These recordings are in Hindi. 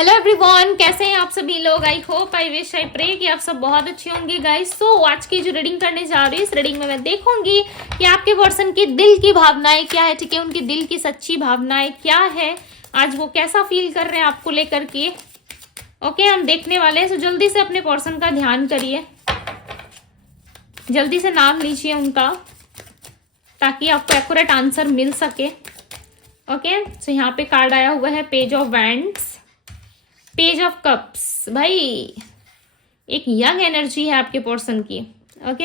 हेलो एवरीवन, कैसे हैं आप सभी लोग। I hope I wish I pray कि आप सब बहुत अच्छे होंगे गाइस। सो आज की जो रीडिंग करने जा रही हूँ, इस रीडिंग में मैं देखूंगी कि आपके पर्सन की दिल की भावनाएं क्या है। ठीक है, उनकी दिल की सच्ची भावनाएं क्या है, आज वो कैसा फील कर रहे हैं आपको लेकर के। ओके, हम देखने वाले हैं। सो जल्दी से अपने पर्सन का ध्यान करिए, जल्दी से नाम लीजिए उनका, ताकि आपको एक्यूरेट आंसर मिल सके। ओके, सो यहाँ पे कार्ड आया हुआ है page of wands, page of cups. भाई एक यंग एनर्जी है आपके पर्सन की। ओके,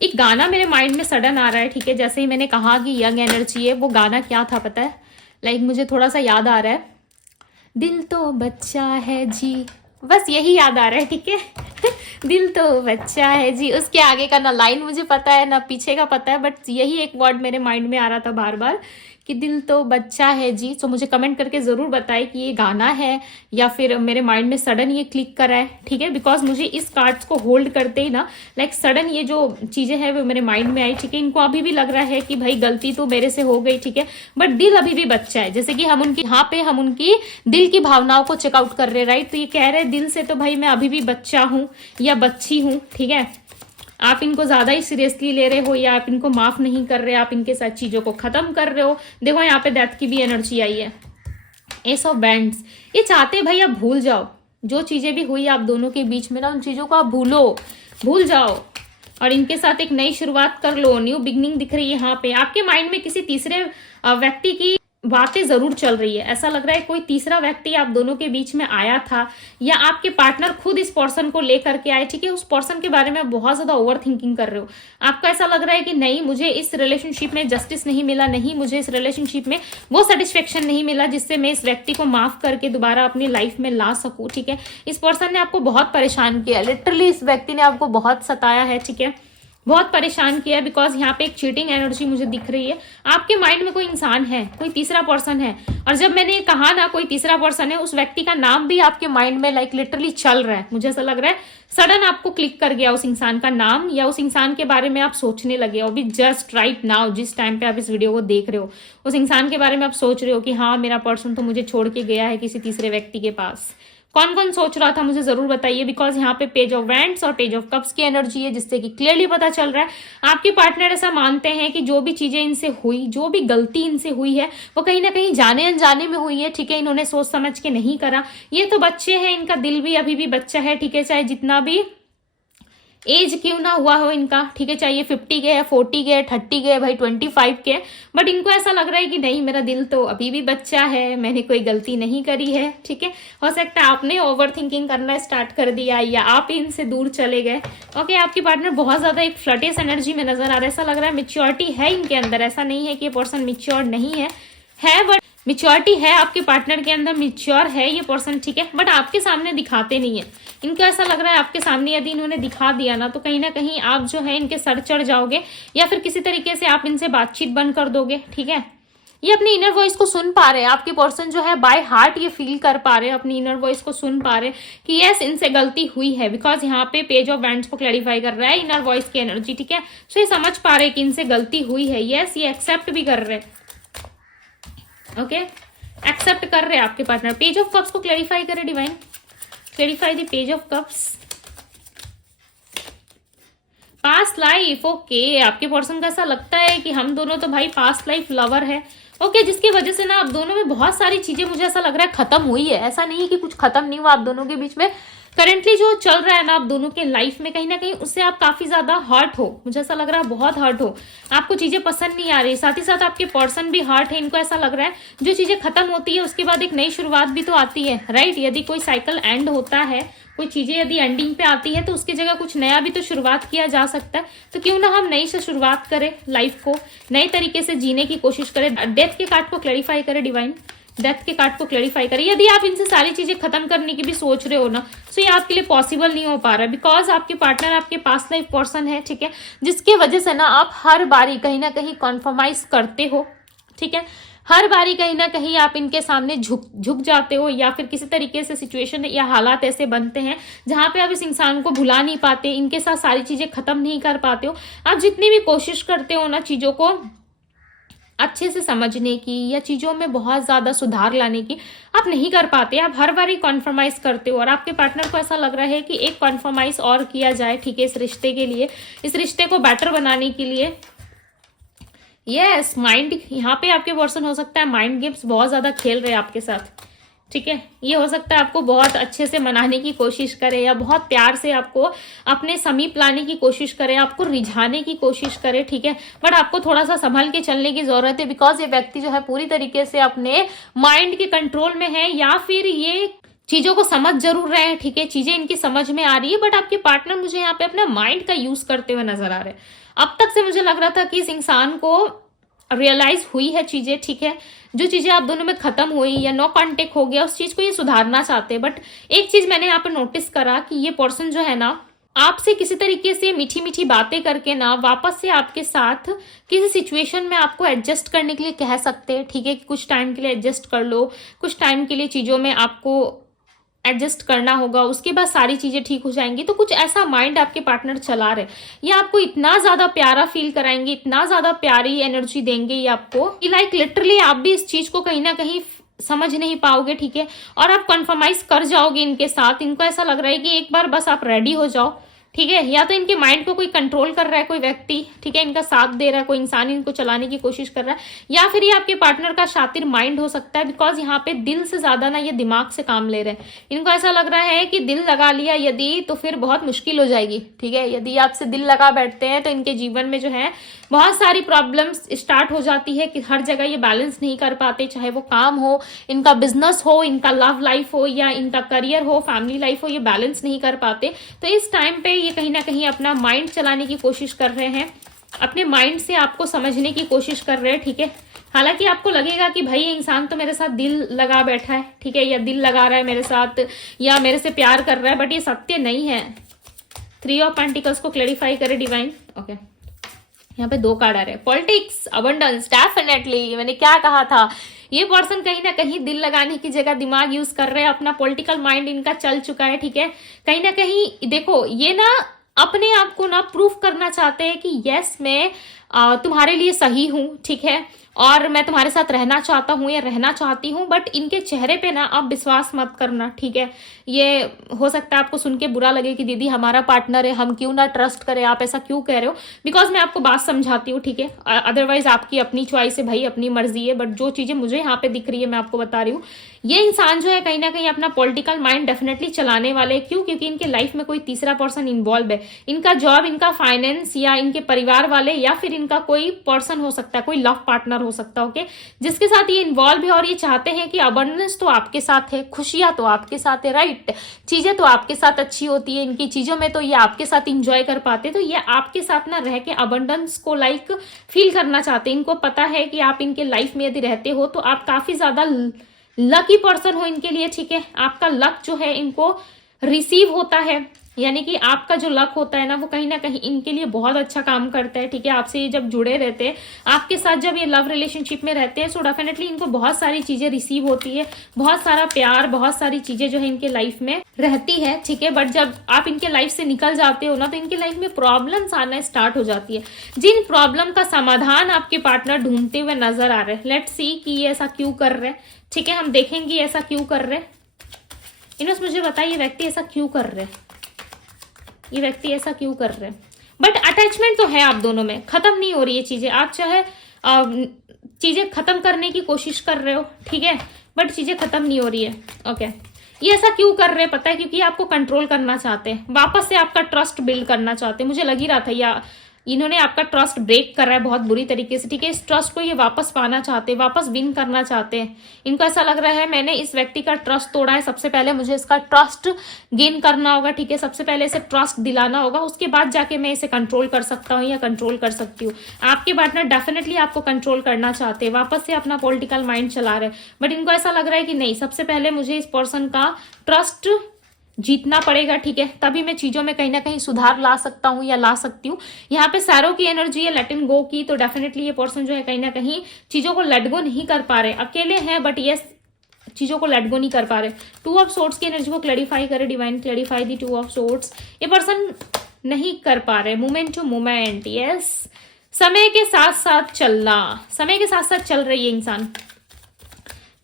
एक गाना मेरे माइंड में सडन आ रहा है। ठीक है, जैसे ही मैंने कहा कि यंग एनर्जी है, वो गाना क्या था पता है? मुझे थोड़ा सा याद आ रहा है, दिल तो बच्चा है जी, बस यही याद आ रहा है। ठीक है दिल तो बच्चा है जी, उसके आगे का ना लाइन मुझे पता है ना पीछे का पता है, बट यही एक वर्ड मेरे माइंड में आ रहा था बार बार कि दिल तो बच्चा है जी। तो मुझे कमेंट करके ज़रूर बताएं कि ये गाना है या फिर मेरे माइंड में सडन ये क्लिक करा है। ठीक है, बिकॉज मुझे इस कार्ड्स को होल्ड करते ही ना सडन ये जो चीज़ें हैं वो मेरे माइंड में आई। ठीक है, इनको अभी भी लग रहा है कि भाई गलती तो मेरे से हो गई। ठीक है, बट दिल अभी भी बच्चा है। जैसे कि हम उनकी यहाँ पे हम उनकी दिल की भावनाओं को चेकआउट कर रहे हैं, राइट। तो ये कह रहे हैं दिल से तो भाई मैं अभी भी बच्चा हूँ या बच्ची हूँ। ठीक है, आप इनको ज्यादा ही सीरियसली ले रहे हो या आप इनको माफ नहीं कर रहे, आप इनके साथ चीजों को खत्म कर रहे हो। देखो यहाँ पे डेथ की भी एनर्जी आई है, एस ऑफ बैंड्स। ये चाहते भाई आप भूल जाओ, जो चीजें भी हुई आप दोनों के बीच में ना, उन चीजों को आप भूल जाओ और इनके साथ एक नई शुरुआत कर लो। न्यू बिगनिंग दिख रही है यहाँ पे। आपके माइंड में किसी तीसरे व्यक्ति की बातें जरूर चल रही है। ऐसा लग रहा है कोई तीसरा व्यक्ति आप दोनों के बीच में आया था या आपके पार्टनर खुद इस पर्सन को लेकर के आए। ठीक है, उस पर्सन के बारे में आप बहुत ज्यादा ओवर थिंकिंग कर रहे हो। आपको ऐसा लग रहा है कि नहीं, मुझे इस रिलेशनशिप में जस्टिस नहीं मिला, नहीं मुझे इस रिलेशनशिप में वो सेटिस्फेक्शन नहीं मिला जिससे मैं इस व्यक्ति को माफ करके दोबारा अपनी लाइफ में ला सकूं। ठीक है, इस पर्सन ने आपको बहुत परेशान किया, लिटरली इस व्यक्ति ने आपको बहुत सताया है। ठीक है, बहुत परेशान किया, बिकॉज यहाँ पे एक चीटिंग एनर्जी मुझे दिख रही है। आपके माइंड में कोई इंसान है, कोई तीसरा पर्सन है, और जब मैंने ये कहा ना कोई तीसरा पर्सन है, उस व्यक्ति का नाम भी आपके माइंड में लिटरली चल रहा है। मुझे ऐसा लग रहा है सडन आपको क्लिक कर गया उस इंसान का नाम, या उस इंसान के बारे में आप सोचने लगे हो अभी जस्ट राइट नाउ, जिस टाइम पे आप इस वीडियो को देख रहे हो। उस इंसान के बारे में आप सोच रहे हो कि हाँ, मेरा पर्सन तो मुझे छोड़ के गया है किसी तीसरे व्यक्ति के पास। कौन कौन सोच रहा था मुझे जरूर बताइए, बिकॉज यहाँ पे पेज ऑफ वैंड्स और पेज ऑफ कप्स की एनर्जी है, जिससे कि क्लियरली पता चल रहा है आपके पार्टनर ऐसा मानते हैं कि जो भी चीजें इनसे हुई, जो भी गलती इनसे हुई है, वो कहीं ना कहीं जाने अनजाने में हुई है। ठीक है, इन्होंने सोच समझ के नहीं करा। ये तो बच्चे हैं, इनका दिल भी अभी भी बच्चा है। ठीक है, चाहे जितना भी एज क्यों ना हुआ हो इनका। ठीक है, चाहिए 50 के है, 40 के है, 30 के है, भाई 25 के है, बट इनको ऐसा लग रहा है कि नहीं, मेरा दिल तो अभी भी बच्चा है, मैंने कोई गलती नहीं करी है। ठीक है, हो सकता है आपने ओवर थिंकिंग करना स्टार्ट कर दिया या आप इनसे दूर चले गए। ओके, आपकी पार्टनर बहुत ज्यादा एक फ्लर्टियस एनर्जी में नजर आ रहा है। ऐसा लग रहा है मेच्योरिटी है इनके अंदर। ऐसा नहीं है कि ये पर्सन मेच्योर नहीं है, बट मेच्योरिटी है आपके पार्टनर के अंदर, मेच्योर है ये पर्सन। ठीक है, बट आपके सामने दिखाते नहीं है। इनको ऐसा लग रहा है आपके सामने यदि इन्होंने दिखा दिया ना, तो कहीं ना कहीं आप जो है इनके सर चढ़ जाओगे, या फिर किसी तरीके से आप इनसे बातचीत बंद कर दोगे। ठीक है, ये अपनी इनर वॉइस को सुन पा रहे हैं, आपके पर्सन जो है बाय हार्ट ये फील कर पा रहे हैं, अपनी इनर वॉइस को सुन पा रहे हैं कि यस, इनसे गलती हुई है, बिकॉज यहाँ पे पेज ऑफ वैंड्स को क्लैरिफाई कर रहा है इनर वॉइस की एनर्जी। ठीक है, सो ये समझ पा रहे हैं कि इनसे गलती हुई है। यस, ये एक्सेप्ट भी कर रहे हैं। ओके, एक्सेप्ट कर रहे हैं आपके पार्टनर। पेज ऑफ कप्स को क्लैरिफाई करें divine, clarify the page of cups. Past life, okay, आपके पर्सन का ऐसा लगता है कि हम दोनों तो भाई पास्ट लाइफ लवर है। ओके, जिसकी वजह से ना आप दोनों में बहुत सारी चीजें मुझे ऐसा लग रहा है खत्म हुई है। ऐसा नहीं है कि कुछ खत्म नहीं हुआ आप दोनों के बीच में। करेंटली जो चल रहा है ना आप दोनों के लाइफ में, कहीं ना कहीं उससे आप काफी ज्यादा हर्ट हो। मुझे ऐसा लग रहा है बहुत हर्ट हो, आपको चीजें पसंद नहीं आ रही। साथ ही साथ आपके पर्सन भी हर्ट है। इनको ऐसा लग रहा है जो चीजें खत्म होती है उसके बाद एक नई शुरुआत भी तो आती है, राइट। यदि कोई साइकिल एंड होता है, कोई चीजें यदि एंडिंग पे आती है, तो उसकी जगह कुछ नया भी तो शुरुआत किया जा सकता है। तो क्यों ना हम नई से शुरुआत करें, लाइफ को नए तरीके से जीने की कोशिश करें। डेथ के कार्ड को क्लैरिफाई करें डिवाइन, डेथ के कार्ड को क्लैरिफाई करें। यदि आप इनसे सारी चीजें खत्म करने की भी सोच रहे हो ना, तो ये आपके लिए पॉसिबल नहीं हो पा रहा है, बिकॉज आपके पार्टनर आपके पास्ट लाइफ पर्सन है। ठीक है, जिसकी वजह से ना आप हर बारी कहीं ना कहीं कॉन्फर्माइज करते हो। ठीक है, हर बारी कहीं ना कहीं आप इनके सामने झुक जाते हो, या फिर किसी तरीके से सिचुएशन या हालात ऐसे बनते हैं जहां पे आप इस इंसान को भुला नहीं पाते, इनके साथ सारी चीजें खत्म नहीं कर पाते हो। आप जितनी भी कोशिश करते हो ना चीजों को अच्छे से समझने की या चीज़ों में बहुत ज़्यादा सुधार लाने की आप नहीं कर पाते। आप हर बार ही कॉन्फर्माइज़ करते हो और आपके पार्टनर को ऐसा लग रहा है कि एक कॉन्फर्माइज़ और किया जाए, ठीक है, इस रिश्ते के लिए, इस रिश्ते को बेटर बनाने के लिए। यस, माइंड यहाँ पे आपके पर्सन हो सकता है माइंड गेम्स बहुत ज़्यादा खेल रहे हैं आपके साथ, ठीक है। ये हो सकता है आपको बहुत अच्छे से मनाने की कोशिश करे या बहुत प्यार से आपको अपने समीप लाने की कोशिश करे, आपको रिझाने की कोशिश करे, ठीक है। बट आपको थोड़ा सा संभल के चलने की जरूरत है, बिकॉज ये व्यक्ति जो है पूरी तरीके से अपने माइंड के कंट्रोल में है, या फिर ये चीजों को समझ जरूर रहे हैं, ठीक है, चीजें इनकी समझ में आ रही है, बट आपके पार्टनर मुझे यहाँ पे अपने माइंड का यूज करते हुए नजर आ रहे हैं। अब तक से मुझे लग रहा था कि इस इंसान को रियलाइज हुई है चीजें, ठीक है, जो चीजें आप दोनों में खत्म हुई या नो कांटेक्ट हो गया, उस चीज को ये सुधारना चाहते हैं। बट एक चीज मैंने यहाँ पे नोटिस करा कि ये पर्सन जो है ना, आपसे किसी तरीके से मीठी मीठी बातें करके ना वापस से आपके साथ किसी सिचुएशन में आपको एडजस्ट करने के लिए कह सकते हैं, ठीक है, कि कुछ टाइम के लिए एडजस्ट कर लो, कुछ टाइम के लिए चीजों में आपको एडजस्ट करना होगा, उसके बाद सारी चीजें ठीक हो जाएंगी। तो कुछ ऐसा माइंड आपके पार्टनर चला रहे, ये आपको इतना ज्यादा प्यारा फील कराएंगे, इतना ज्यादा प्यारी एनर्जी देंगे ये आपको कि लाइक लिटरली आप भी इस चीज को कहीं ना कहीं समझ नहीं पाओगे, ठीक है, और आप कॉन्फर्माइज कर जाओगे इनके साथ। इनको ऐसा लग रहा है कि एक बार बस आप रेडी हो जाओ, ठीक है, या तो इनके माइंड को कोई कंट्रोल कर रहा है, कोई व्यक्ति, ठीक है, इनका साथ दे रहा है, कोई इंसान इनको चलाने की कोशिश कर रहा है, या फिर ये आपके पार्टनर का शातिर माइंड हो सकता है, बिकॉज यहाँ पे दिल से ज्यादा ना ये दिमाग से काम ले रहे हैं। इनको ऐसा लग रहा है कि दिल लगा लिया यदि तो फिर बहुत मुश्किल हो जाएगी, ठीक है, यदि आपसे दिल लगा बैठते हैं तो इनके जीवन में जो है बहुत सारी प्रॉब्लम्स स्टार्ट हो जाती है कि हर जगह ये बैलेंस नहीं कर पाते, चाहे वो काम हो, इनका बिजनेस हो, इनका लव लाइफ हो, या इनका करियर हो, फैमिली लाइफ हो, ये बैलेंस नहीं कर पाते। तो इस टाइम पे ये कहीं ना कहीं अपना माइंड चलाने की कोशिश कर रहे हैं, अपने माइंड से आपको समझने की कोशिश कर रहे हैं, ठीक है। हालांकि आपको लगेगा कि भाई ये इंसान तो मेरे साथ दिल लगा बैठा है, ठीक है, या दिल लगा रहा है मेरे साथ, या मेरे से प्यार कर रहा है, बट ये सत्य नहीं है। 3 ऑफ पेंटिकल्स को क्लैरिफाई करे डिवाइन। ओके, यहाँ पे 2 कार्ड आ रहे हैं, पॉलिटिक्स, अबंडेंस, डेफिनेटली मैंने क्या कहा था, ये पर्सन कहीं ना कहीं दिल लगाने की जगह दिमाग यूज कर रहे हैं, अपना पॉलिटिकल माइंड इनका चल चुका है, ठीक है। कहीं ना कहीं देखो ये ना अपने आप को ना प्रूफ करना चाहते हैं कि यस मैं तुम्हारे लिए सही हूं, ठीक है, और मैं तुम्हारे साथ रहना चाहता हूं या रहना चाहती हूं। बट इनके चेहरे पे ना आप विश्वास मत करना, ठीक है। ये हो सकता है आपको सुन के बुरा लगे कि दीदी हमारा पार्टनर है, हम क्यों ना ट्रस्ट करें, आप ऐसा क्यों कह रहे हो, बिकॉज मैं आपको बात समझाती हूँ, ठीक है। अदरवाइज आपकी अपनी चॉइस है भाई, अपनी मर्जी है, बट जो चीजें मुझे यहाँ पे दिख रही है मैं आपको बता रही हूँ। ये इंसान जो है कहीं ना कहीं अपना पॉलिटिकल माइंड डेफिनेटली चलाने वाले, क्यों, क्योंकि इनके लाइफ में कोई तीसरा पर्सन इन्वॉल्व है, इनका जॉब, इनका फाइनेंस, या इनके परिवार वाले, या फिर इनका कोई पर्सन हो सकता है, कोई लव पार्टनर हो सकता है, ओके, जिसके साथ ये इन्वॉल्व है। और ये चाहते हैं कि अबंडेंस तो आपके साथ है, खुशियां तो आपके साथ है, राइट, चीजें तो आपके साथ अच्छी होती है, इनकी चीजों में तो ये आपके साथ इंजॉय कर पाते, तो ये आपके साथ ना रह के अबंडेंस को लाइक फील करना चाहते हैं। इनको पता है कि आप इनके लाइफ में यदि रहते हो तो आप काफी ज्यादा लकी पर्सन हो इनके लिए, ठीक है। आपका लक जो है इनको रिसीव होता है, यानी कि आपका जो लक होता है ना वो कहीं ना कहीं इनके लिए बहुत अच्छा काम करता है, ठीक है। आपसे ये जब जुड़े रहते हैं, आपके साथ जब ये लव रिलेशनशिप में रहते हैं, सो डेफिनेटली इनको बहुत सारी चीजें रिसीव होती है, बहुत सारा प्यार, बहुत सारी चीजें जो है इनके लाइफ में रहती है, ठीक है। बट जब आप इनके लाइफ से निकल जाते हो ना तो इनके लाइफ में प्रॉब्लम्स आना स्टार्ट हो जाती है, जिन प्रॉब्लम का समाधान आपके पार्टनर ढूंढते हुए नजर आ रहे हैं। लेट्स सी कि ये ऐसा क्यों कर रहे हैं, ठीक है, हम देखेंगे ऐसा क्यों कर रहे हैं। इन्होंने मुझे बताइए व्यक्ति ऐसा क्यों कर रहे हैं, ये व्यक्ति ऐसा क्यों कर रहे हैं। बट अटैचमेंट तो है आप दोनों में, खत्म नहीं हो रही है चीजें, आप चाहे चीजें खत्म करने की कोशिश कर रहे हो, ठीक है, बट चीजें खत्म नहीं हो रही है। ओके, ये ऐसा क्यों कर रहे हैं पता है, क्योंकि आपको कंट्रोल करना चाहते हैं, वापस से आपका ट्रस्ट बिल्ड करना चाहते हैं। मुझे लग ही रहा था या इन्होंने आपका ट्रस्ट ब्रेक कर रहा है बहुत बुरी तरीके से, ठीक है। इस ट्रस्ट को ये वापस पाना चाहते हैं, वापस विन करना चाहते हैं। इनको ऐसा लग रहा है मैंने इस व्यक्ति का ट्रस्ट तोड़ा है, सबसे पहले मुझे इसका ट्रस्ट गेन करना होगा, ठीक है, सबसे पहले इसे ट्रस्ट दिलाना होगा, उसके बाद जाके मैं इसे कंट्रोल कर सकता हूँ या कंट्रोल कर सकती हूँ। आपके पार्टनर डेफिनेटली आपको कंट्रोल करना चाहते हैं, वापस से अपना पॉलिटिकल माइंड चला रहे हैं, बट इनको ऐसा लग रहा है कि नहीं, सबसे पहले मुझे इस पर्सन का ट्रस्ट जीतना पड़ेगा, ठीक है, तभी मैं चीजों में कहीं ना कहीं सुधार ला सकता हूँ या ला सकती हूँ। यहाँ पे सैरो की एनर्जी है, लेट इन गो की, तो डेफिनेटली ये पर्सन जो है कहीं ना कहीं चीजों को लेट गो नहीं कर पा रहे, अकेले हैं बट ये चीजों को लेट गो नहीं कर पा रहे। 2 ऑफ सोर्ड्स की एनर्जी को क्लैरिफाई करे divine, clarify the 2 of swords. ये पर्सन नहीं कर पा रहे, मोमेंट टू मोमेंट, यस, समय के साथ साथ चलना, समय के साथ साथ चल रही है इंसान।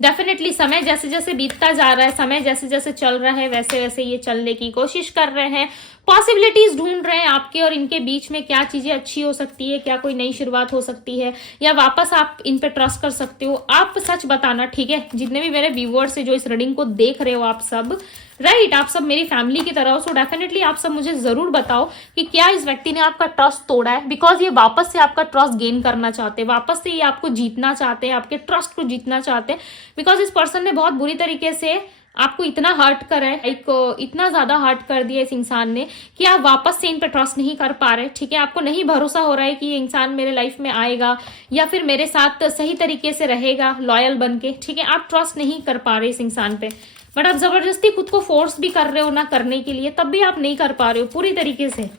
डेफिनेटली समय जैसे जैसे बीतता जा रहा है, समय जैसे जैसे चल रहा है, वैसे वैसे ये चलने की कोशिश कर रहे हैं, पॉसिबिलिटीज ढूंढ रहे हैं आपके और इनके बीच में क्या चीजें अच्छी हो सकती है, क्या कोई नई शुरुआत हो सकती है, या वापस आप इन पे ट्रस्ट कर सकते हो। आप सच बताना, ठीक है, जितने भी मेरे व्यूअर्स है जो इस रीडिंग को देख रहे हो, आप सब राइट, आप सब मेरी फैमिली की तरह हो। सो डेफिनेटली आप सब मुझे जरूर बताओ कि क्या इस व्यक्ति ने आपका ट्रस्ट तोड़ा है, बिकॉज ये वापस से आपका ट्रस्ट गेन करना चाहते हैं, वापस से ये आपको जीतना चाहते हैं, आपके ट्रस्ट को जीतना चाहते हैं, बिकॉज इस पर्सन ने बहुत बुरी तरीके से आपको इतना हर्ट करा है, इतना ज्यादा हर्ट कर दिया इस इंसान ने कि आप वापस से इन पे ट्रस्ट नहीं कर पा रहे, ठीक है। आपको नहीं भरोसा हो रहा है कि ये इंसान मेरे लाइफ में आएगा या फिर मेरे साथ सही तरीके से रहेगा लॉयल बन के, ठीक है। आप ट्रस्ट नहीं कर पा रहे इस इंसान पे, बट आप जबरदस्ती खुद को फोर्स भी कर रहे हो ना करने के लिए, तब भी आप नहीं कर पा रहे हो पूरी तरीके से,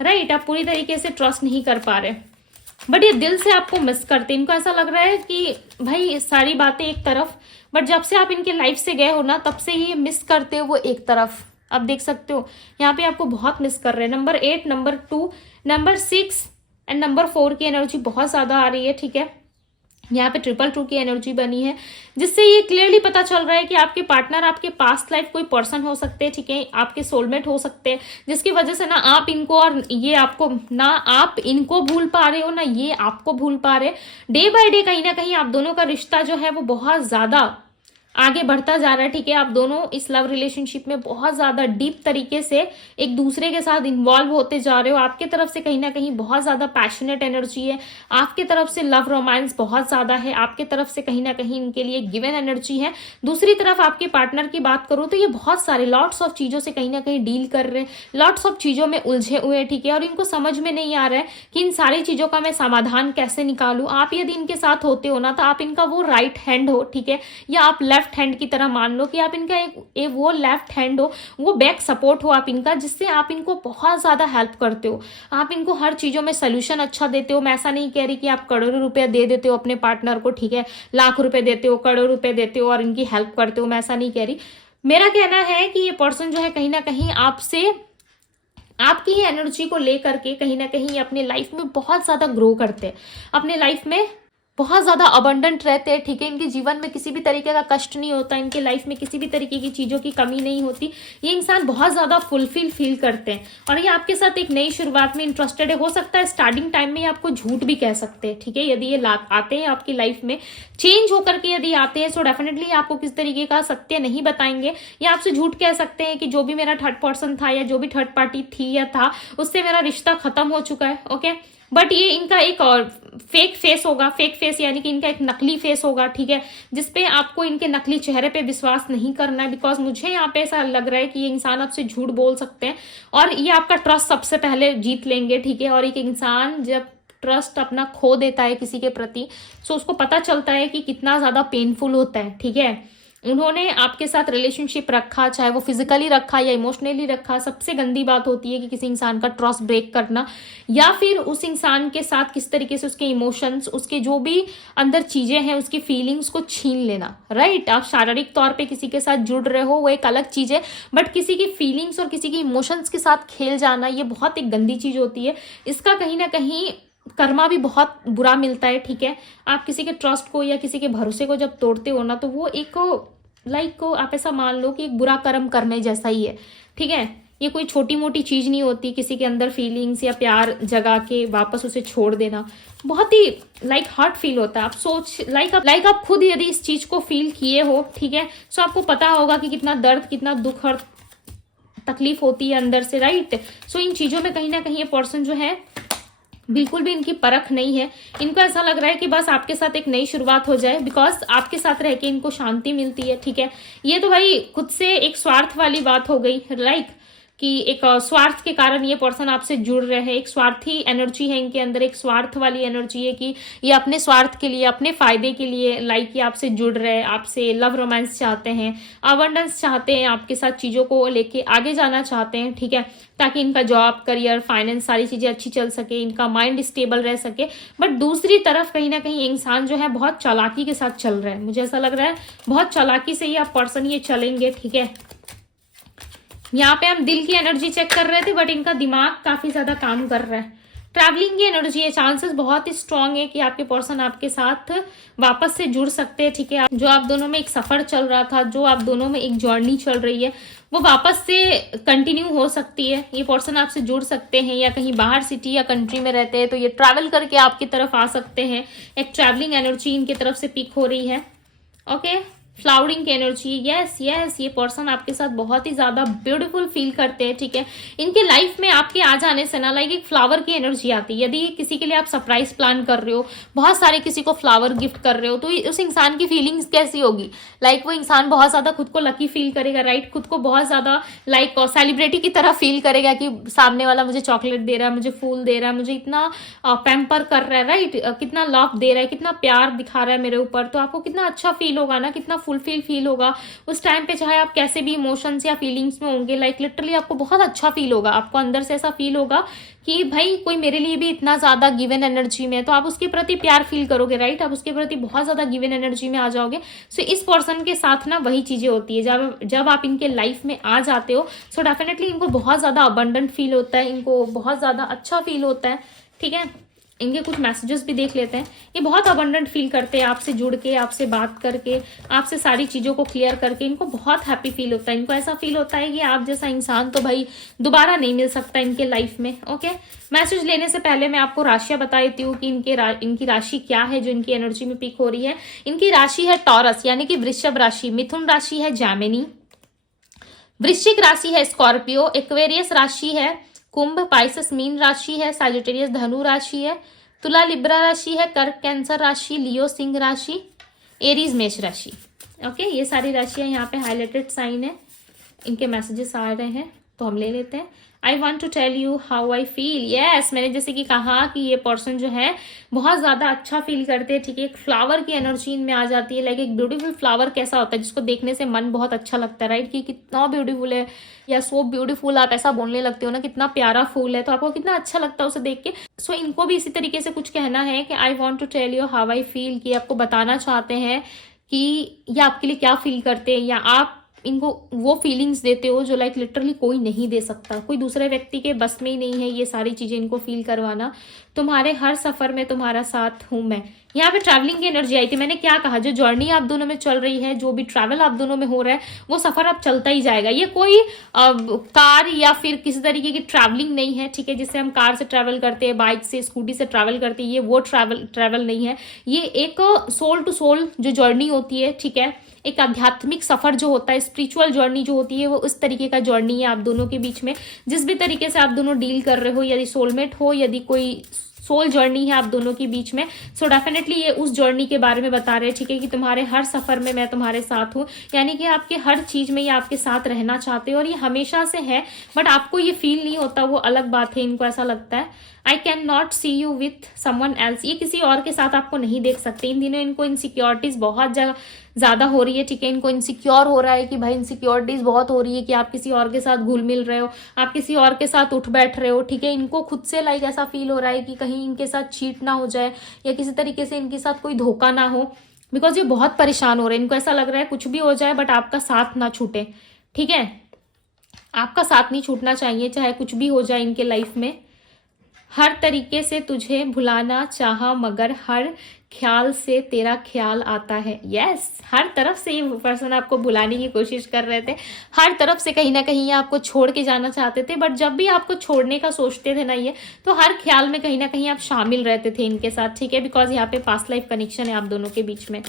राइट। आप पूरी तरीके से ट्रस्ट नहीं कर पा रहे, बट ये दिल से आपको मिस करते। इनको ऐसा लग रहा है कि भाई सारी बातें एक तरफ, बट जब से आप इनके लाइफ से गए हो ना, तब से ही मिस करते हो वो एक तरफ। आप देख सकते हो यहाँ पे आपको बहुत मिस कर रहे हैं। Number 8, number 2, number 6 and number 4 की एनर्जी बहुत ज्यादा आ रही है, ठीक है। यहाँ पे 222 की एनर्जी बनी है, जिससे ये क्लियरली पता चल रहा है कि आपके पार्टनर आपके पास्ट लाइफ कोई पर्सन हो सकते हैं, ठीक है, आपके सोलमेट हो सकते हैं, जिसकी वजह से ना आप इनको और ये आपको, ना आप इनको भूल पा रहे हो ना ये आपको भूल पा रहे। डे बाय डे कहीं ना कहीं आप दोनों का रिश्ता जो है वो बहुत ज्यादा आगे बढ़ता जा रहा है, ठीक है। आप दोनों इस लव रिलेशनशिप में बहुत ज्यादा डीप तरीके से एक दूसरे के साथ इन्वॉल्व होते जा रहे हो। आपके तरफ से कहीं ना कहीं बहुत ज्यादा पैशनेट एनर्जी है, आपके तरफ से लव रोमांस बहुत ज्यादा है, आपके तरफ से कहीं ना कहीं इनके लिए गिवन एनर्जी है। दूसरी तरफ आपके पार्टनर की बात करूं तो ये बहुत सारे लॉट्स ऑफ चीजों से कहीं ना कहीं डील कर रहे हैं, लॉट्स ऑफ चीजों में उलझे हुए हैं, ठीक है। और इनको समझ में नहीं आ रहा है कि इन सारी चीजों का मैं समाधान कैसे निकालूं। आप यदि इनके साथ होते हो ना, तो आप इनका वो राइट हैंड हो, ठीक है, या आप लेफ्ट हैंड की तरह मान लो कि आप इनका एक वो लेफ्ट हैंड हो, वो बैक सपोर्ट हो आप इनका, जिससे आप इनको बहुत ज्यादा हेल्प करते हो, आप इनको हर चीजों में सोल्यूशन अच्छा देते हो। मैं ऐसा नहीं कह रही कि आप करोड़ों रुपया दे देते हो अपने पार्टनर को, ठीक है, लाख रुपए देते हो, करोड़ रुपए देते हो और इनकी हेल्प करते हो, मैं ऐसा नहीं कह रही। मेरा कहना है कि ये पर्सन जो है कहीं ना कहीं आपसे, आपकी ही एनर्जी को लेकर के कहीं ना कहीं अपने लाइफ में बहुत ज्यादा ग्रो करते हैं, अपने लाइफ में बहुत ज्यादा अबंडेंट रहते हैं, ठीक है। इनके जीवन में किसी भी तरीके का कष्ट नहीं होता, इनके लाइफ में किसी भी तरीके की चीजों की कमी नहीं होती। ये इंसान बहुत ज्यादा फुलफिल फील करते हैं और ये आपके साथ एक नई शुरुआत में इंटरेस्टेड है। हो सकता है स्टार्टिंग टाइम में आपको झूठ भी कह सकते हैं, ठीक है। यदि ये आते हैं आपकी लाइफ में, चेंज होकर के यदि आते हैं, सो डेफिनेटली आपको किस तरीके का सत्य नहीं बताएंगे, या आपसे झूठ कह सकते हैं कि जो भी मेरा थर्ड पर्सन था या जो भी थर्ड पार्टी थी या था, उससे मेरा रिश्ता खत्म हो चुका है, ओके। बट ये इनका एक और फेक फेस होगा, फेक फेस यानी कि इनका एक नकली फेस होगा, ठीक है, जिसपे आपको इनके नकली चेहरे पे विश्वास नहीं करना है। बिकॉज मुझे यहाँ पे ऐसा लग रहा है कि ये इंसान आपसे झूठ बोल सकते हैं और ये आपका ट्रस्ट सबसे पहले जीत लेंगे, ठीक है। और एक इंसान जब ट्रस्ट अपना खो देता है किसी के प्रति, सो उसको पता चलता है कि कितना ज्यादा पेनफुल होता है, ठीक है। उन्होंने आपके साथ रिलेशनशिप रखा, चाहे वो फिजिकली रखा या इमोशनली रखा, सबसे गंदी बात होती है कि किसी इंसान का ट्रस्ट ब्रेक करना, या फिर उस इंसान के साथ किस तरीके से उसके इमोशंस, उसके जो भी अंदर चीजें हैं, उसकी फीलिंग्स को छीन लेना, राइट। आप शारीरिक तौर पे किसी के साथ जुड़ रहे हो वो एक अलग चीज है, बट किसी की फीलिंग्स और किसी की इमोशंस के साथ खेल जाना, ये बहुत एक गंदी चीज होती है। इसका कहीं ना कहीं कर्मा भी बहुत बुरा मिलता है, ठीक है। आप किसी के ट्रस्ट को या किसी के भरोसे को जब तोड़ते हो ना, तो वो एक आप ऐसा मान लो कि एक बुरा कर्म करने जैसा ही है, ठीक है। ये कोई छोटी मोटी चीज नहीं होती, किसी के अंदर फीलिंग्स या प्यार जगा के वापस उसे छोड़ देना बहुत ही हर्ट फील होता है। आप सोच आप खुद यदि इस चीज को फील किए हो, ठीक है, सो आपको पता होगा कि कितना दर्द, कितना दुख और तकलीफ होती है अंदर से, राइट। सो इन चीजों में कहीं ना कहीं ये पर्सन जो है बिल्कुल भी इनकी परख नहीं है। इनको ऐसा लग रहा है कि बस आपके साथ एक नई शुरुआत हो जाए, बिकॉज आपके साथ रह के इनको शांति मिलती है, ठीक है। ये तो भाई खुद से एक स्वार्थ वाली बात हो गई, कि एक स्वार्थ के कारण ये पर्सन आपसे जुड़ रहे हैं। एक स्वार्थी एनर्जी है इनके अंदर, एक स्वार्थ वाली एनर्जी है कि ये अपने स्वार्थ के लिए, अपने फायदे के लिए ये आपसे जुड़ रहे हैं, आपसे लव रोमांस चाहते हैं, अबंडेंस चाहते हैं, आपके साथ चीजों को लेके आगे जाना चाहते हैं, ठीक है, ताकि इनका जॉब, करियर, फाइनेंस सारी चीजें अच्छी चल सके, इनका माइंड स्टेबल रह सके। बट दूसरी तरफ कहीं ना कहीं इंसान जो है बहुत चालाकी के साथ चल रहा है, मुझे ऐसा लग रहा है बहुत चालाकी से ही आप पर्सन ये चलेंगे, ठीक है। यहाँ पे हम दिल की एनर्जी चेक कर रहे थे, बट इनका दिमाग काफी ज्यादा काम कर रहा है, ट्रैवलिंग की एनर्जी है, चांसेस बहुत ही स्ट्रांग है कि आपके पर्सन आपके साथ वापस से जुड़ सकते हैं, ठीक है। जो आप दोनों में एक सफर चल रहा था, जो आप दोनों में एक जर्नी चल रही है, वो वापस से कंटिन्यू हो सकती है। ये पर्सन आपसे जुड़ सकते हैं, या कहीं बाहर सिटी या कंट्री में रहते हैं तो ये ट्रैवल करके आपकी तरफ आ सकते हैं। एक ट्रैवलिंग एनर्जी इनकी तरफ से पिक हो रही है। ओके, फ्लावरिंग की एनर्जी, यस यस, ये पर्सन आपके साथ बहुत ही ज्यादा ब्यूटीफुल फील करते हैं, ठीक है। इनके लाइफ में आपके आ जाने से ना लाइक एक फ्लावर की एनर्जी आती है। यदि किसी के लिए आप सरप्राइज प्लान कर रहे हो, बहुत सारे किसी को फ्लावर गिफ्ट कर रहे हो, तो उस इंसान की फीलिंग्स कैसी होगी? लाइक वो इंसान बहुत ज्यादा खुद को लकी फील करेगा, राइट। खुद को बहुत ज्यादा लाइक सेलिब्रिटी की तरह फील करेगा कि सामने वाला मुझे चॉकलेट दे रहा है, मुझे फूल दे रहा है, मुझे इतना पैम्पर कर रहा है, राइट, कितना लव दे रहा है, कितना प्यार दिखा रहा है मेरे ऊपर। तो आपको कितना अच्छा फील होगा ना, कितना फुलफिल फील होगा उस टाइम पे, चाहे आप कैसे भी इमोशंस या फीलिंग्स में होंगे। लाइक लिटरली आपको बहुत अच्छा फील होगा, आपको अंदर से ऐसा फील होगा कि भाई कोई मेरे लिए भी इतना ज्यादा गिवन एनर्जी में है, तो आप उसके प्रति प्यार फील करोगे, राइट। आप उसके प्रति बहुत ज्यादा गिवन एनर्जी में आ जाओगे। सो इस पर्सन के साथ ना वही चीजें होती है, जब आप इनके लाइफ में आ जाते हो, सो डेफिनेटली इनको बहुत ज्यादा अबंडेंट फील होता है, इनको बहुत ज्यादा अच्छा फील होता है, ठीक है। इनके कुछ मैसेजेस भी देख लेते हैं। ये बहुत अबंडेंट फील करते हैं आपसे जुड़ के, आपसे बात करके, आपसे सारी चीज़ों को क्लियर करके। इनको बहुत हैप्पी फील होता है, इनको ऐसा फील होता है कि आप जैसा इंसान तो भाई दोबारा नहीं मिल सकता इनके लाइफ में। ओके, मैसेज लेने से पहले मैं आपको राशियां बता देती हूँ कि इनकी राशि क्या है जो इनकी एनर्जी में पिक हो रही है। इनकी राशि है टॉरस यानी कि वृषभ राशि, मिथुन राशि है जैमिनी, वृश्चिक राशि है स्कॉर्पियो, एक्वेरियस राशि है कुंभ, पाइसेस मीन राशि है, सैजिटेरियस धनु राशि है, तुला लिब्रा राशि है, कर्क कैंसर राशि, लियो सिंह राशि, एरीज मेष राशि। ओके, ये सारी राशियां यहाँ पे हाईलाइटेड साइन है, इनके मैसेजेस आ रहे हैं तो हम ले लेते हैं। I want to tell you how I feel. Yes, मैंने जैसे कि कहा कि ये पर्सन जो है बहुत ज्यादा अच्छा फील करते हैं, ठीक है। एक फ्लावर की एनर्जी इनमें आ जाती है। लाइक एक ब्यूटीफुल फ्लावर कैसा होता है जिसको देखने से मन बहुत अच्छा लगता है, राइट, कि कितना ब्यूटीफुल है या सो ब्यूटीफुल, आप ऐसा बोलने लगते हो ना, कितना प्यारा फूल है, तो आपको कितना अच्छा लगता है उसे देख के। सो इनको भी इसी तरीके से कुछ कहना है कि I want to tell you how I feel, कि आपको बताना चाहते हैं कि ये आपके लिए क्या फील करते हैं, या आप इनको वो फीलिंग्स देते हो जो लाइक लिटरली कोई नहीं दे सकता, कोई दूसरे व्यक्ति के बस में ही नहीं है ये सारी चीजें इनको फील करवाना। तुम्हारे हर सफर में तुम्हारा साथ हूं मैं। यहाँ पे ट्रैवलिंग की एनर्जी आई थी। मैंने क्या कहा, जो जर्नी आप दोनों में चल रही है, जो भी ट्रैवल आप दोनों में हो रहा है, वो सफर अब चलता ही जाएगा। ये कोई कार या फिर किसी तरीके की ट्रैवलिंग नहीं है, ठीक है, जिससे हम कार से ट्रैवल करते हैं, बाइक से, स्कूटी से ट्रैवल करते हैं, ये वो ट्रैवल नहीं है। ये एक सोल टू सोल जो जर्नी होती है, ठीक है, एक आध्यात्मिक सफर जो होता है, स्पिरिचुअल जर्नी जो होती है, वो उस तरीके का जर्नी है आप दोनों के बीच में। जिस भी तरीके से आप दोनों डील कर रहे हो, यदि सोलमेट हो, यदि कोई सोल जर्नी है आप दोनों के बीच में, सो डेफिनेटली ये उस जर्नी के बारे में बता रहे हैं, ठीक है, कि तुम्हारे हर सफर में मैं तुम्हारे साथ हूँ। यानी कि आपके हर चीज में ये आपके साथ रहना चाहते हो, और ये हमेशा से है, बट आपको ये फील नहीं होता, वो अलग बात है। इनको ऐसा लगता है I can not see you with someone else, ये किसी और के साथ आपको नहीं देख सकते। इन दिनों इनको इनसिक्योरिटीज बहुत ज्यादा हो रही है, ठीक है। इनको इनसिक्योर हो रहा है कि भाई इनसिक्योरिटीज बहुत हो रही है कि आप किसी और के साथ घुल मिल रहे हो, आप किसी और के साथ उठ बैठ रहे हो, ठीक है। इनको खुद से लाइक ऐसा फील हो रहा है कि कहीं इनके साथ चीट ना हो जाए, या किसी तरीके से इनके साथ कोई धोखा ना हो, बिकॉज ये बहुत परेशान हो रहे हैं। इनको ऐसा लग रहा है कुछ भी हो जाए बट आपका साथ ना छूटे, ठीक है। आपका साथ नहीं छूटना चाहिए, चाहे कुछ भी हो जाए इनके लाइफ में। हर तरीके से तुझे भुलाना चाहा मगर हर ख्याल से तेरा ख्याल आता है। यस, हर तरफ से ये पर्सन आपको भुलाने की कोशिश कर रहे थे, हर तरफ से कहीं ना कहीं आपको छोड़ के जाना चाहते थे, बट जब भी आपको छोड़ने का सोचते थे ना ये, तो हर ख्याल में कहीं ना कहीं आप शामिल रहते थे इनके साथ, ठीक है, बिकॉज यहाँ पे पास्ट लाइफ कनेक्शन है आप दोनों के बीच में।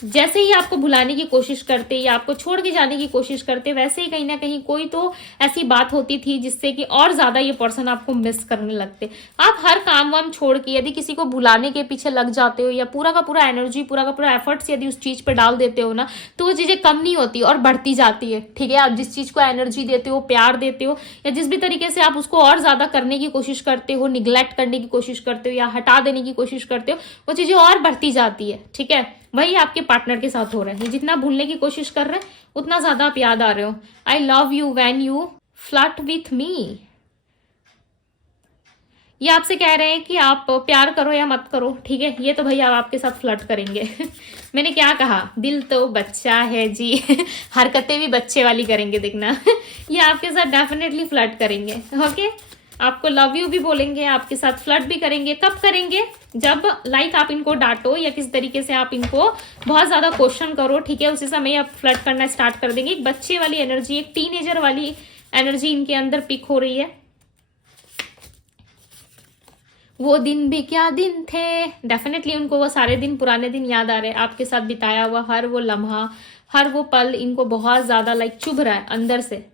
जैसे ही आपको भुलाने की कोशिश करते या आपको छोड़ के जाने की कोशिश करते, वैसे ही कहीं ना कहीं कोई तो ऐसी बात होती थी जिससे कि और ज्यादा ये पर्सन आपको मिस करने लगते। आप हर काम वाम छोड़ के यदि किसी को भुलाने के पीछे लग जाते हो, या पूरा का पूरा एनर्जी, पूरा का पूरा एफर्ट्स यदि उस चीज पे डाल देते हो ना, तो वो चीजें कम नहीं होती और बढ़ती जाती है, ठीक है। आप जिस चीज को एनर्जी देते हो, प्यार देते हो, या जिस भी तरीके से आप उसको और ज्यादा करने की कोशिश करते हो, निग्लेक्ट करने की कोशिश करते हो, या हटा देने की कोशिश करते हो, वो चीजें और बढ़ती जाती है, ठीक है। वही आपके पार्टनर के साथ हो रहा है। जितना भूलने की कोशिश कर रहे हैं उतना ज्यादा आप याद आ रहे हो। I love you when you flirt with me. ये आपसे कह रहे हैं कि आप प्यार करो या मत करो, ठीक है, ये तो भैया आपके साथ फ्लर्ट करेंगे। मैंने क्या कहा, दिल तो बच्चा है जी। हरकतें भी बच्चे वाली करेंगे, देखना। ये आपके साथ डेफिनेटली फ्लर्ट करेंगे, ओके। आपको लव यू भी बोलेंगे, आपके साथ फ्लर्ट भी करेंगे। कब करेंगे? जब लाइक आप इनको डांटो या किस तरीके से आप इनको बहुत ज्यादा क्वेश्चन करो, ठीक है, उसी समय आप फ्लर्ट करना स्टार्ट कर देंगे। एक बच्चे वाली एनर्जी, एक टीनेजर वाली एनर्जी इनके अंदर पिक हो रही है। वो दिन भी क्या दिन थे, डेफिनेटली उनको वो सारे दिन, पुराने दिन याद आ रहे हैं। आपके साथ बिताया हुआ हर वो लम्हा, हर वो पल इनको बहुत ज्यादा लाइक चुभ रहा है अंदर से।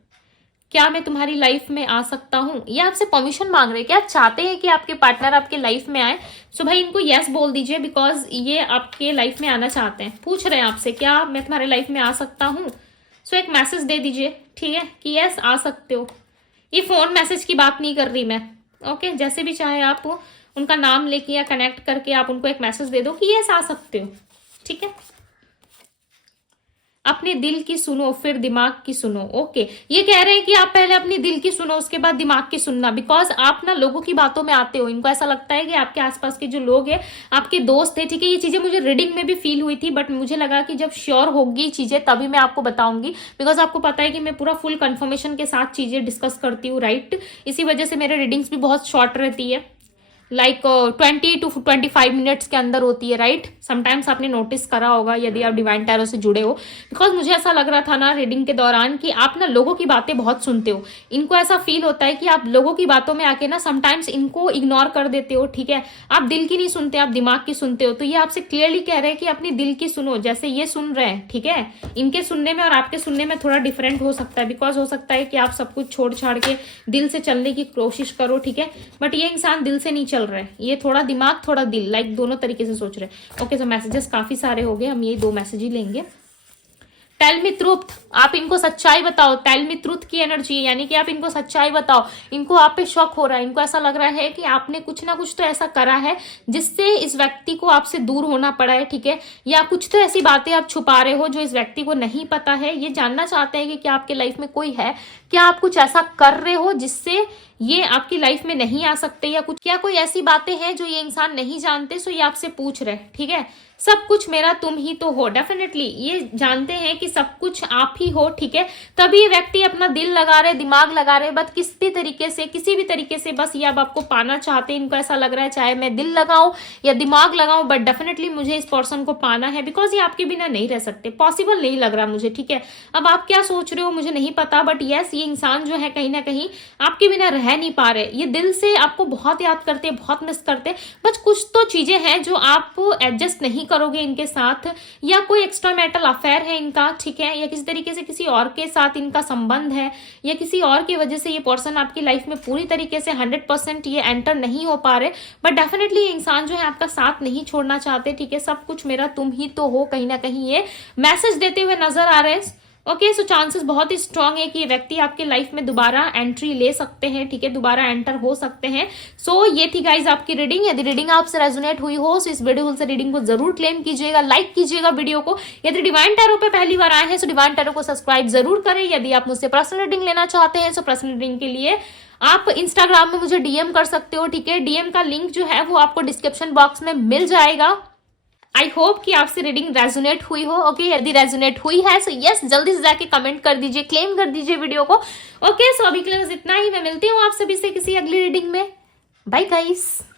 क्या मैं तुम्हारी लाइफ में आ सकता हूँ? ये आपसे परमिशन मांग रहे हैं। क्या आप चाहते हैं कि आपके पार्टनर आपके लाइफ में आए? सो भाई इनको यस बोल दीजिए, बिकॉज ये आपके लाइफ में आना चाहते हैं। पूछ रहे हैं आपसे क्या मैं तुम्हारे लाइफ में आ सकता हूँ? सो एक मैसेज दे दीजिए, ठीक है, कि यस आ सकते हो। ये फोन मैसेज की बात नहीं कर रही मैं, ओके। जैसे भी चाहे आप उनका नाम लेके या कनेक्ट करके आप उनको एक मैसेज दे दो कि यस आ सकते हो, ठीक है। अपने दिल की सुनो फिर दिमाग की सुनो, ओके। ये कह रहे हैं कि आप पहले अपनी दिल की सुनो, उसके बाद दिमाग की सुनना, बिकॉज आप ना लोगों की बातों में आते हो। इनको ऐसा लगता है कि आपके आसपास के जो लोग हैं आपके दोस्त है, ठीक है। ये चीजें मुझे रीडिंग में भी फील हुई थी, बट मुझे लगा कि जब श्योर होगी चीजें तभी मैं आपको बताऊंगी, बिकॉज आपको पता है कि मैं पूरा फुल कंफर्मेशन के साथ चीजें डिस्कस करती हूँ, राइट। इसी वजह से मेरे रीडिंग्स भी बहुत शॉर्ट रहती है, लाइक 20 to 25 मिनट्स के अंदर होती है, राइट। समटाइम्स आपने नोटिस करा होगा यदि आप डिवाइन टैरो से जुड़े हो, बिकॉज मुझे ऐसा लग रहा था ना रीडिंग के दौरान कि आप ना लोगों की बातें बहुत सुनते हो। इनको ऐसा फील होता है कि आप लोगों की बातों में आके ना समटाइम्स इनको इग्नोर कर देते हो, ठीक है। आप दिल की नहीं सुनते, आप दिमाग की सुनते हो। तो ये आपसे क्लियरली कह रहे हैं कि अपनी दिल की सुनो, जैसे ये सुन रहे हैं, ठीक है। इनके सुनने में और आपके सुनने में थोड़ा डिफरेंट हो सकता है, बिकॉज हो सकता है कि आप सब कुछ छोड़ छाड़ के दिल से चलने की कोशिश करो, ठीक है, बट ये इंसान दिल से नहीं चल रहा है। ये थोड़ा दिमाग थोड़ा दिल, लाइक दोनों तरीके से सोच रहे हैं। ओके, सो मैसेजेस काफी सारे हो गए, हम ये 2 मैसेज ही लेंगे। टेल मी ट्रूथ, आप इनको सच्चाई बताओ। टेल मी ट्रूथ की एनर्जी है, यानी कि आप इनको सच्चाई बताओ। इनको आप पे शक हो रहा है, इनको ऐसा लग रहा है कि आपने कुछ ना कुछ तो ऐसा करा है जिससे इस व्यक्ति को आपसे दूर होना पड़ा है, ठीक है, या कुछ तो ऐसी बातें आप छुपा रहे हो जो इस व्यक्ति को नहीं पता है। ये जानना चाहते हैं कि क्या आपके लाइफ में कोई है, क्या आप कुछ ऐसा कर रहे हो जिससे ये आपकी लाइफ में नहीं आ सकते, या कुछ, क्या कोई ऐसी बातें हैं जो ये इंसान नहीं जानते, सो ये आपसे पूछ रहे, ठीक है। सब कुछ मेरा तुम ही तो हो, डेफिनेटली ये जानते हैं कि सब कुछ आप ही हो, ठीक है। तभी ये व्यक्ति अपना दिल लगा रहे, दिमाग लगा रहे, बट किसी भी तरीके से बस ये अब आपको पाना चाहते हैं। इनको ऐसा लग रहा है चाहे मैं दिल लगाऊं या दिमाग लगाऊं, बट डेफिनेटली मुझे इस पर्सन को पाना है, बिकॉज ये आपके बिना नहीं रह सकते, पॉसिबल नहीं लग रहा मुझे, ठीक है। अब आप क्या सोच रहे हो मुझे नहीं पता, बट यस ये इंसान जो है कहीं ना कहीं आपके बिना रह नहीं पा रहे। ये दिल से आपको बहुत याद करते, बहुत मिस करते, बस कुछ तो चीजें हैं जो आप एडजस्ट नहीं करोगे इनके साथ, या कोई एक्स्ट्रा मैरिटल अफेयर है इनका, ठीक है, या किसी तरीके से किसी और के साथ इनका संबंध है, या किसी और की वजह से ये पर्सन आपकी लाइफ में पूरी तरीके से 100% ये एंटर नहीं हो पा रहे, बट डेफिनेटली ये इंसान जो है आपका साथ नहीं छोड़ना चाहते, ठीक है। सब कुछ मेरा तुम ही तो हो, कहीं ना कहीं ये मैसेज देते हुए नजर आ रहे हैं। ओके, सो चांसेस बहुत ही स्ट्रांग है कि ये व्यक्ति आपके लाइफ में दोबारा एंट्री ले सकते हैं, ठीक है, दोबारा एंटर हो सकते हैं। सो ये थी गाइज आपकी रीडिंग। यदि रीडिंग आपसे रेजोनेट हुई हो तो इस वीडियो से रीडिंग को जरूर क्लेम कीजिएगा, लाइक कीजिएगा वीडियो को। यदि डिवाइन टैरो पे पहली बार आए हैं तो डिवाइन टैरो को सब्सक्राइब जरूर करें। यदि आप मुझसे पर्सनल रीडिंग लेना चाहते हैं तो पर्सनल रीडिंग के लिए आप इंस्टाग्राम में मुझे डीएम कर सकते हो, ठीक है। डीएम का लिंक जो है वो आपको डिस्क्रिप्शन बॉक्स में मिल जाएगा। आई होप कि आपसे रीडिंग रेजोनेट हुई हो, ओके। यदि रेजोनेट हुई है तो यस जल्दी से जाके कमेंट कर दीजिए, क्लेम कर दीजिए वीडियो को, ओके। सो अभी के लिए बस इतना ही, मैं मिलती हूँ आप सभी से किसी अगली रीडिंग में। Bye guys.